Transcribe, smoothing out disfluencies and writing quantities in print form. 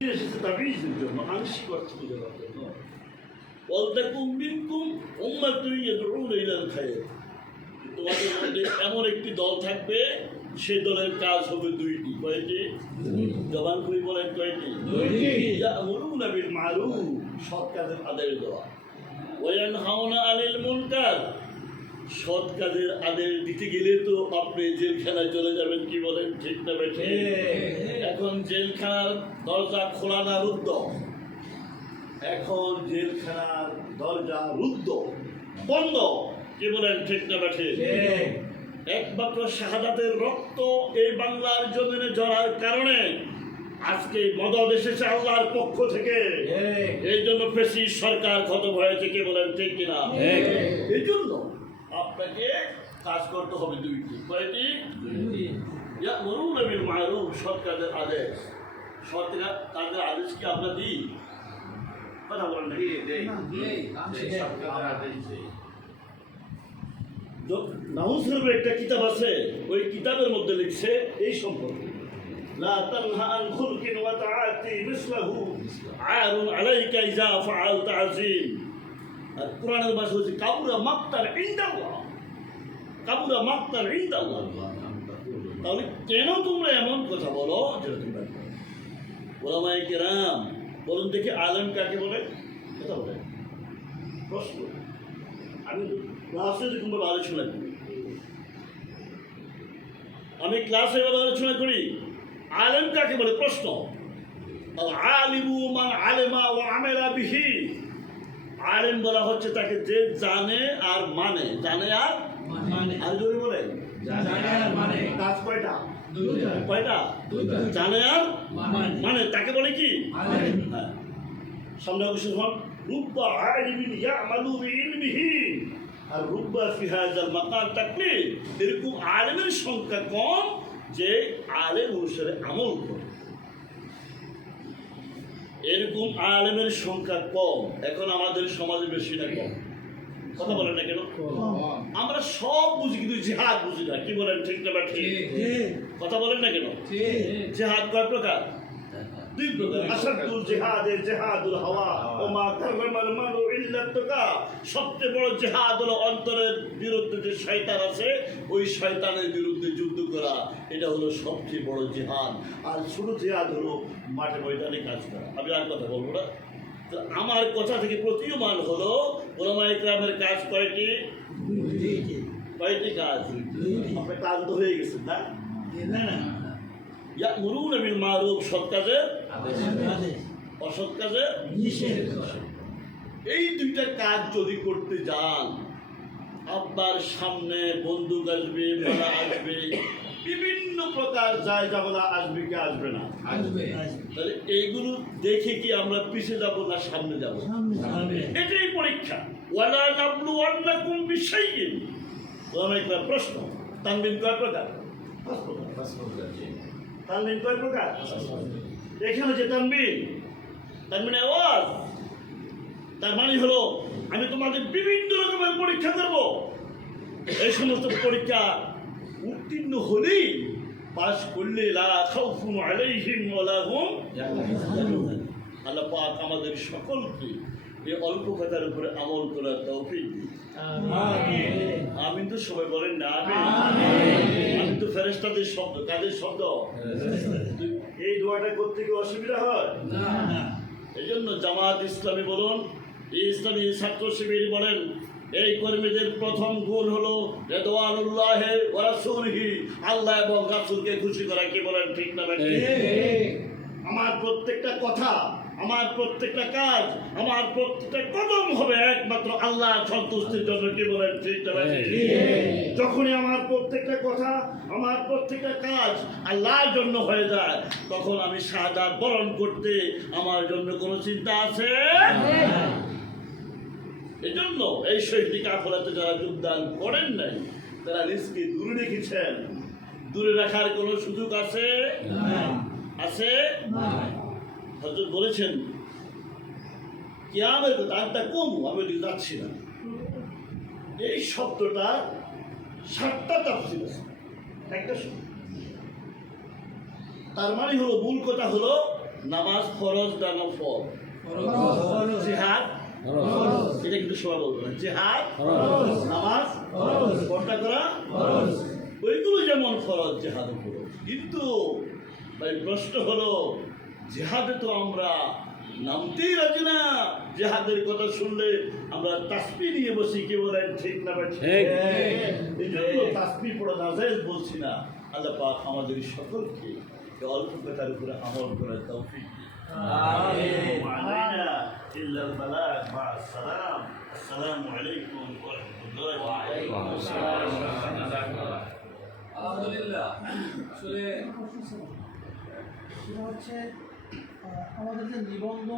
এসেছে তাবিজের জন্য, আংশিক অর্থ বোঝানোর জন্য। ওয়ালতাকুম মিনকুম উম্মাতুন ইয়াদউনা ইলাল খায়র, তোমাদের মধ্যে এমন একটি দল থাকবে, সেই দলের কাজ হবে দুইটি। কয়টি? জবান খুলে বলেন কয়টি? ইয়া'মুরুনা বিল মা'রুফ, সৎ কাজের আদেশ দেওয়া, ওয়া ইয়ানহাউনা আনিল মুনকার, সৎ কাজের আদেশ দিতে গেলে তো আপনি জেলখানায় চলে যাবেন। কি বলেন, ঠিক না বেঠে? এখন জেলখানার দরজা খোলা না রুদ্ধ? এখন জেলখানার দরজা রুদ্ধ, বন্ধ। কি বলেন, ঠিক না বেঠে? একমাত্র শাহাদাতের রক্ত এই বাংলার জমিনে ঝরার কারণে আজকে মদদ এসেছে আল্লাহর পক্ষ থেকে। এই জন্য ফেসি সরকার খতম হয়েছে। কে বলেন, ঠিক কিনা? এই জন্য আপনাকে কাজ করতে হবে দুইটি। কয়টি? ইয়া'মুরুনা বিল মা'রুফ, সৎ কাজের আদেশ। সৎ কাজের আদেশ কি আমরা দিই? কথা বলেন নাকি? নাউজুবিল্লাহ একটা কিতাব আছে, ওই কিতাবের মধ্যে লিখছে এই সম্পর্কে, লা তানহা আন খুলকিন ওয়া তাআতি মিসলাহু আরুন আলাইকা ইযা ফাআলতা আযীম। আর কোরআনের ভাষা হচ্ছে কাবুরা মাকতান ইনদাল্লাহ, কাবুরা মাকতান ইনদাল্লাহ। তাহলে কেন তোমরা এমন কথা বলো? ওলামায়ে কেরাম বলুন দেখি, আলেম কাকে বলে? কথা বলে প্রশ্ন। আমি ক্লাসে যেরকমভাবে আলোচনা করি, আলোচনা করি, আলেম কাকে বলে? প্রশ্ন। আল আলিমু মান আলেমা ওয়া আমেলা বিহি, আলেম বলা হচ্ছে তাকে যে জানে আর মানে। জানে আর মানে, আর যদি বলেন কাজ কয়টা? কয়টা? জানে আর মানে, তাকে বলে কি? সামনে অবশ্যই হন রুব্বা আলিমিন ইয়ামালু বিইলমিহি, আর রুব্বা ফি হাযাল মাকাম তাকলিদ। এরকম আলেমের সংখ্যা কম যে আলেম অনুসারে আমল করে, এরকম আলেমের সংখ্যা কম। এখন আমাদের সমাজে বেশি না কম? কথা বলেন না কেন? আমরা সব বুঝি কিন্তু জিহাদ বুঝি না। কি বলেন, ঠিক না? কথা বলেন না কেন? জিহাদ কয় প্রকার? দুই প্রকার। আসাদুল জিহাদে জিহাদুল হাওয়া ওয়া মা কাররামাল মানু ইল্লা তাকা। সবচেয়ে বড় জিহাদ হলো অন্তরের বিরুদ্ধে যে শয়তান আছে, ওই শয়তানের বিরুদ্ধে যুদ্ধ করা। এটা হলো সবচেয়ে বড় জিহাদ। আর ছোট জিহাদ হলো মাঠে ময়দানে কাজ করা। আমি আর কথা বলবো না। তো আমার কথা থেকে প্রতীয়মান হলো ওলামায়ে কেরামের কাজ কয়টি? কয়টি কাজ? আপনি ক্লান্ত হয়ে গেছেন না? ইয়া'মুরুনা বিল মা'রুফ, সৎ কাজের আদেশ, অসৎ কাজের নিষেধ। এই দুইটা কাজ যদি করতে যান, আপনার সামনে বন্দুক আসবে, মালা আসবে, বিভিন্ন প্রকার যায় যাবলা আসবে, কি আসবে না? আসবে। তাহলে এইগুলো দেখে কি আমরা পিছিয়ে যাব না সামনে যাব? এটাই পরীক্ষা। ওয়ালা নাবলুওয়ান্নাকুম বিশাইইন। একটা প্রশ্ন, তানবিন কয় প্রকার? তানবিন কয় প্রকার? এখানে যে তানবিন, তানবিন আওয়াজ, তার মানে হলো আমি তোমাদের বিভিন্ন রকমের পরীক্ষা করব। এই সমস্ত পরীক্ষা উত্তীর্ণ হলেই, পাস করলে, লা খাউফুন আলাইহিম ওয়া লা হুম ইয়াহজানুন। আল্লাহ পাক আমাদের সকলকে এই অল্প কথার উপরে আমল করার তৌফিক দিন। আমিন। আমিন তো সবাই বলেন না? আমিন। আমি তো ফেরেশতাদের শব্দ, কাদের শব্দ? এই দোয়াটা করতে কি অসুবিধা হয়? না। এই জন্য জামাত ইসলামী বলুন, ইসলামী ছাত্র শিবির বলেন, এই কর্মীদের প্রথম গুণ হলো রিদওয়ানুল্লাহ ওয়া রাসূলিহি, আল্লাহ এবং রাসূলকে খুশি করা। কি বলেন, ঠিক না? আমার প্রত্যেকটা কথা, আমার প্রত্যেকটা কাজ, আমার প্রত্যেকটা কদম হবে একমাত্র আল্লাহর সন্তুষ্টির জন্য। কি বলেন, ঠিক না? যখনই আমার প্রত্যেকটা কথা, আমার প্রত্যেকটা কাজ আল্লাহর জন্য হয়ে যায়, তখন আমি শাহাদাত বরণ করতে আমার জন্য কোনো চিন্তা আছে? এই জন্য এই শহীদ কাফেলাতে যারা যোগদান করেন নাই, তারা নিজকে দূরে রেখেছেন। দূরে রাখার কোনো সুযোগ আছে? আছে? হযরত বলেছেন কিয়ামের কথা, আনতা কম, আমি যাচ্ছি না। এই শব্দটা 7টা তাফসীর আছে, একটা শব্দ। তার মানে হলো, মূল কথা হলো নামাজ ফরজ না নফল? জিহাদ এটা কিন্তু সবাই বলবো না। জিহাদ নামাজ কোনটা করা ওইগুলো যেমন ফরজ, জিহাদও ফরজ। কিন্তু ভাই প্রশ্ন হলো, জিহাদে তো আমরা নামতেই রাজি না। জিহাদের কথা শুনলে আমরা তাসবিহ নিয়ে বসি, কে বলেন ঠিক না ভাই? এই জন্য তাসবিহ পড়া নাজায়েজ বলছি না। আল্লাহ পাক আমাদের সকলকে এই অল্প কথার উপরে আমল করার তৌফিক দিন। آمين. وعلينا إلا البلاغ مع السلام. السلام عليكم ورحمة الله وعليكم السلام ورحمة الله. আলহামদুলিল্লাহ। আসলে সেটা হচ্ছে আমাদের যে নিবন্ধন